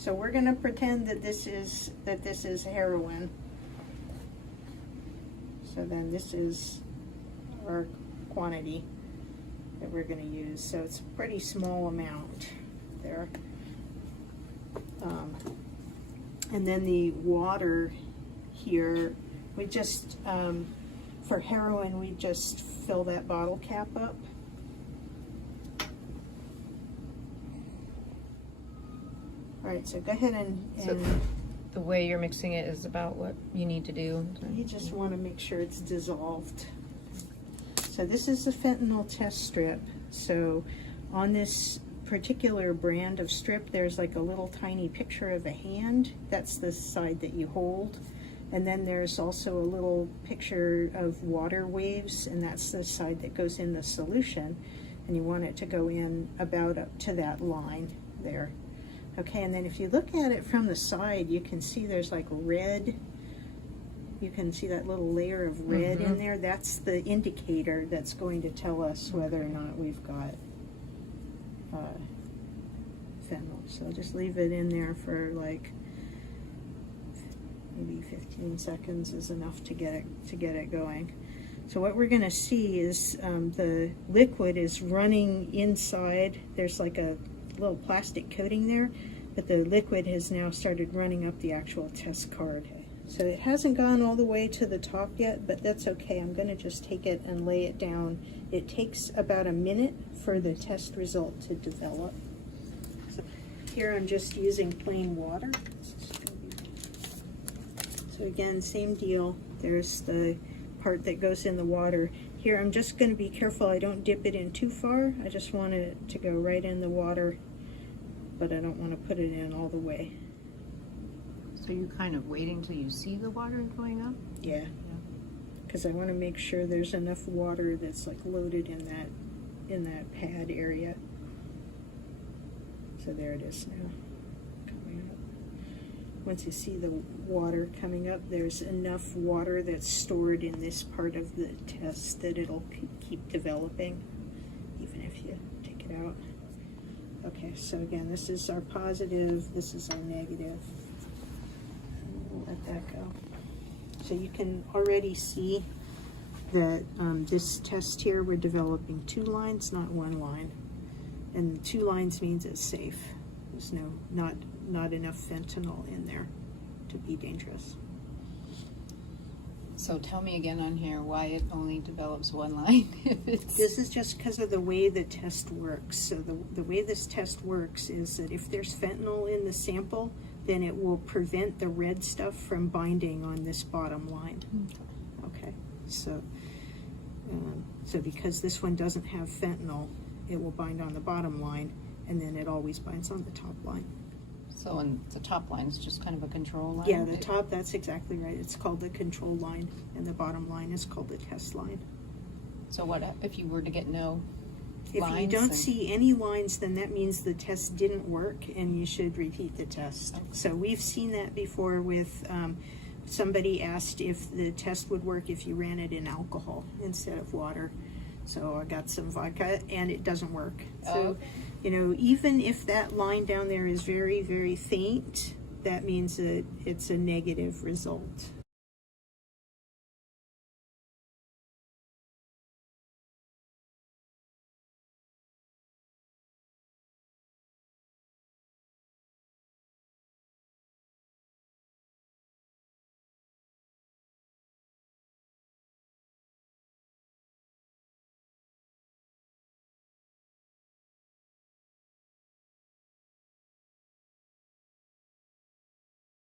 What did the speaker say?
So we're going to pretend that this is heroin. So then this is our quantity that we're going to use. So it's a pretty small amount there. And then the water here, we just, for heroin, we just fill that bottle cap up. All right, so go ahead and So the way you're mixing it is about what you need to do. you just want to make sure it's dissolved. So this is the fentanyl test strip. So on this particular brand of strip, there's like a little tiny picture of a hand. That's the side that you hold. And then there's also a little picture of water waves, and that's the side that goes in the solution. And you want it to go in about up to that line there. Okay, and then if you look at it from the side, you can see there's like red. You can see that little layer of red in there. That's the indicator that's going to tell us whether or not we've got fentanyl. So I'll just leave it in there for like maybe 15 seconds is enough to get it going. So what we're going to see is the liquid is running inside. There's like a little plastic coating there, but the liquid has now started running up the actual test card. So it hasn't gone all the way to the top yet, but that's okay. I'm going to just take it and lay it down. It takes about a minute for the test result to develop. So here I'm just using plain water. So again, same deal. There's the part that goes in the water. Here I'm just going to be careful I don't dip it in too far. I just want it to go right in the water, but I don't want to put it in all the way. So you're kind of waiting till you see the water going up? Yeah, because I want to make sure there's enough water that's like loaded in that pad area. So there it is now, coming up. Once you see the water coming up, there's enough water that's stored in this part of the test that it'll keep developing, even if you take it out. Okay, so again, this is our positive, this is our negative. We'll let that go. So you can already see that this test here, we're developing 2 lines, not 1 line. And 2 lines means it's safe. There's not enough fentanyl in there to be dangerous. So tell me again on here why it only develops 1 line. This is just because of the way the test works. So the way this test works is that if there's fentanyl in the sample, then it will prevent the red stuff from binding on this bottom line. Okay, so because this one doesn't have fentanyl, it will bind on the bottom line, and then it always binds on the top line. So and the top line is just kind of a control line? Yeah, the top, that's exactly right. It's called the control line, and the bottom line is called the test line. So what if you were to get no If lines? you don't see any lines, then that means the test didn't work, and you should repeat the test. Okay. So we've seen that before with somebody asked if the test would work if you ran it in alcohol instead of water. So I got some vodka, and it doesn't work. So, you know, even if that line down there is very, very faint, that means that it's a negative result.